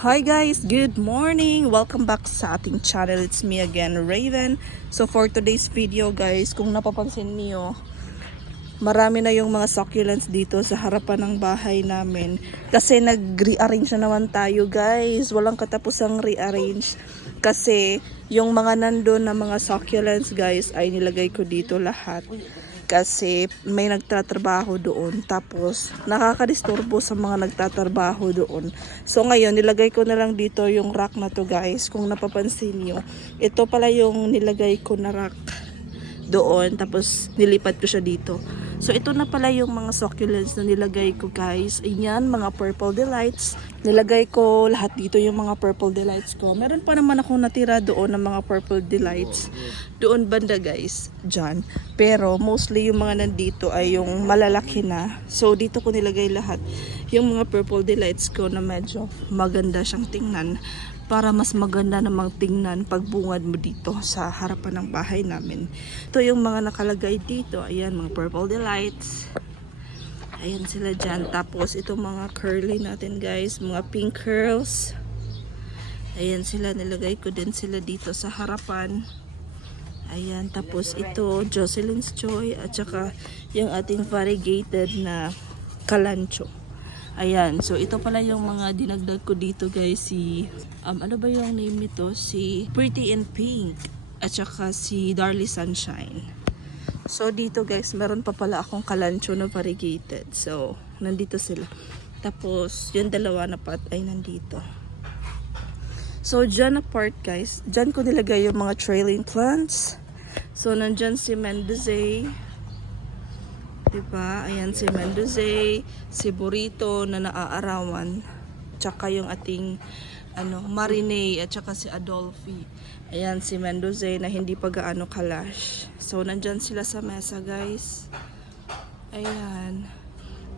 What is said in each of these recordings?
Hi guys, good morning! Welcome back sa ating channel. It's me again, Raven. So for today's video guys, kung napapansin niyo, marami na yung mga succulents dito sa harapan ng bahay namin. Kasi nag-rearrange na naman tayo guys. Walang katapusang rearrange. Kasi yung mga nandun na mga succulents guys ay nilagay ko dito lahat kasi may nagtatrabaho doon tapos nakakadisturbo sa mga nagtatrabaho doon. So ngayon nilagay ko na lang dito yung rack na to guys. Kung napapansin nyo ito pala yung nilagay ko na rack doon tapos nilipat ko siya dito. So ito na pala yung mga succulents na nilagay ko guys. Ayan mga purple delights. Nilagay ko lahat dito yung mga purple delights ko. Meron pa naman ako natira doon ng mga purple delights. Doon banda guys. Dyan pero mostly yung mga nandito ay yung malalaki na. So dito ko nilagay lahat yung mga purple delights ko na medyo maganda siyang tingnan para mas maganda namang tingnan pag bungad mo dito sa harapan ng bahay namin. Ito yung mga nakalagay dito. Ayan, mga purple delights. Ayan sila dyan. Tapos itong mga curly natin guys, mga pink curls. Ayan sila, nilagay ko din sila dito sa harapan. Ayan, tapos ito, Jocelyn's Joy, at saka yung ating variegated na kalancho. Ayan, so ito pala yung mga dinagdag ko dito guys, si, um, ano ba yung name nito? Si Pretty in Pink, at saka si Darly Sunshine. So dito guys, meron pa pala akong kalancho na variegated. So, nandito sila. Tapos, yung dalawa na pat ay nandito. So, dyan na part guys, dyan ko nilagay yung mga trailing plants. So, nandyan si Mendoza. Diba? Ayan si Mendoza, si Burrito na naaarawan. Tsaka yung ating ano, Marine at tsaka si Adolfi. Ayan si Mendoza na hindi pa gaano kalash. So, nandyan sila sa mesa guys. Ayan.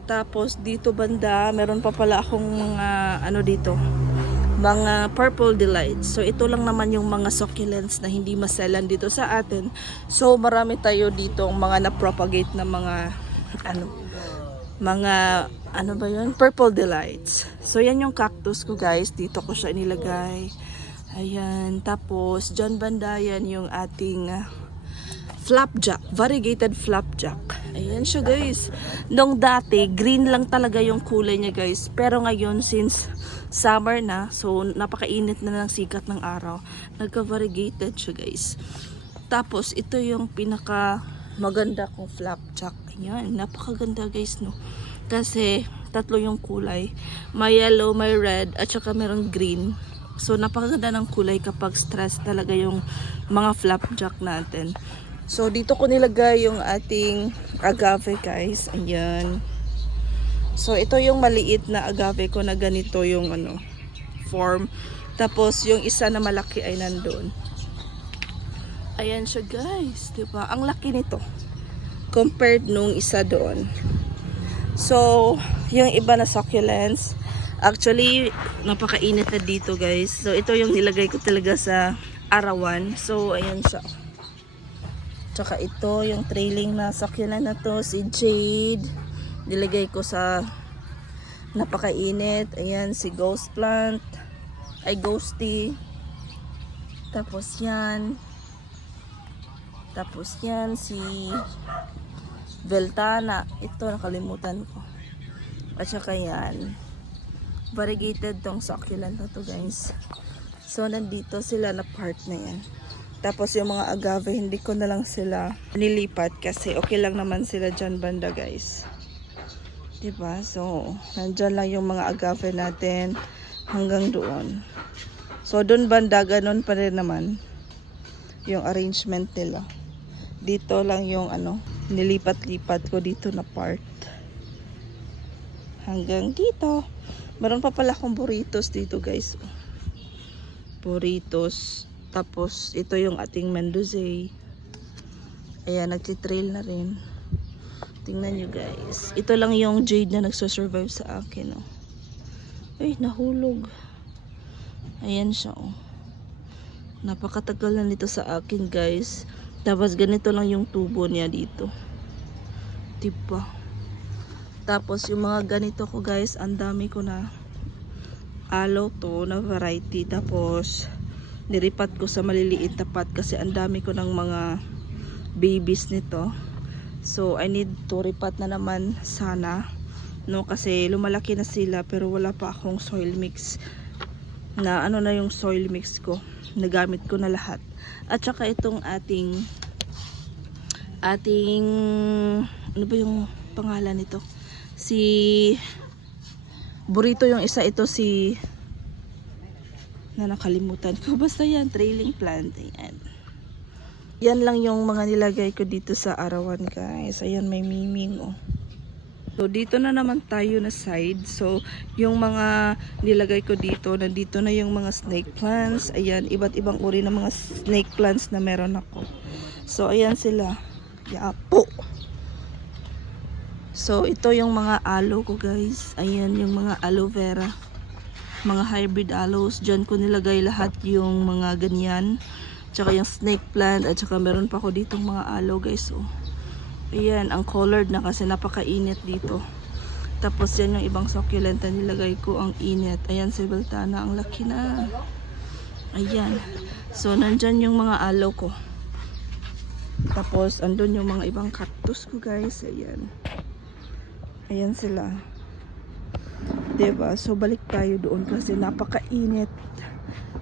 Tapos dito banda, meron pa pala akong mga ano dito, mga purple delights. So ito lang naman yung mga succulents na hindi maselan dito sa atin. So marami tayo dito ang mga na-propagate na mga ano mga ano ba yun? Purple delights. So yan yung cactus ko guys. Dito ko siya inilagay. Ayan. Tapos dyan banda yan yung ating ah, flapjack, variegated flapjack. Ayan siya guys. Nung dati, green lang talaga yung kulay niya guys. Pero ngayon, since summer na, so napakainit na ng sikat ng araw, nagka-variegated siya guys. Tapos, ito yung pinaka maganda kong flapjack. Ayan, napakaganda guys no. Kasi, tatlo yung kulay. May yellow, may red, at saka merong green. So, napakaganda ng kulay kapag stress talaga yung mga flapjack natin. So, dito ko nilagay yung ating agave, guys. Ayan. So, ito yung maliit na agave ko na ganito yung ano, form. Tapos, yung isa na malaki ay nandun. Ayan siya, guys. Diba? Ang laki nito. Compared nung isa doon. So, yung iba na succulents, actually, napakainit na dito, guys. So, ito yung nilagay ko talaga sa arawan. So, ayan siya. Tsaka ito, yung trailing na succulent na to, si Jade. Nilagay ko sa napakainit. Ayan, si Ghost Plant. Ay, Ghosty. Tapos yan. Tapos yan, si Veltana. Ito, nakalimutan ko. At saka yan. Variegated tong succulent na to, guys. So, nandito sila na part na yan. Tapos yung mga agave, hindi ko na lang sila nilipat kasi okay lang naman sila dyan banda guys. 'Di ba So, nandyan lang yung mga agave natin hanggang doon. So, doon banda, ganun pa rin naman yung arrangement nila. Dito lang yung ano, nilipat-lipat ko dito na part. Hanggang dito. Meron pa pala akong burritos dito guys. Burritos. Tapos, ito yung ating Mendoza. Ayan, nagtitrail na rin. Tingnan nyo guys. Ito lang yung jade na nagsusurvive sa akin. Oh. Ay, nahulog. Ayan siya. Oh. Napakatagal na nito sa akin guys. Tapos ganito lang yung tubo niya dito. Diba? Tapos yung mga ganito ko guys, ang dami ko na aloe to na variety. Tapos, niripat ko sa maliliit na pot kasi ang dami ko ng mga babies nito. So, I need to ripat na naman sana. No, kasi lumalaki na sila pero wala pa akong soil mix na ano na yung soil mix ko. Nagamit ko na lahat. At saka itong ating ating ano ba yung pangalan nito? Si Burrito yung isa ito si na nakalimutan ko. Basta yan, trailing plant. Ayan. Yan lang yung mga nilagay ko dito sa arawan guys. Ayan, may miming oh. So, dito na naman tayo na side. So, yung mga nilagay ko dito, nandito na yung mga snake plants. Ayan, iba't ibang uri ng mga snake plants na meron ako. So, ayan sila. Yapo. So, ito yung mga aloe ko guys. Ayan yung mga aloe vera. Mga hybrid aloes. Diyan ko nilagay lahat yung mga ganyan. Tsaka yung snake plant. At tsaka meron pa ako ditong mga aloe guys. Oh. Ayan, ang colored na kasi napakainit dito. Tapos yan yung ibang succulent na nilagay ko ang init. Ayan si Beltana, ang laki na. Ayan. So, nandyan yung mga aloe ko. Tapos, andun yung mga ibang cactus ko guys. Ayan. Ayan sila. 'Di ba So, balik tayo doon kasi napakainit.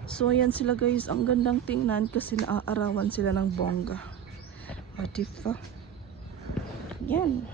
So, ayan sila guys. Ang gandang tingnan kasi naaarawan sila ng bongga. O, diba? Yan.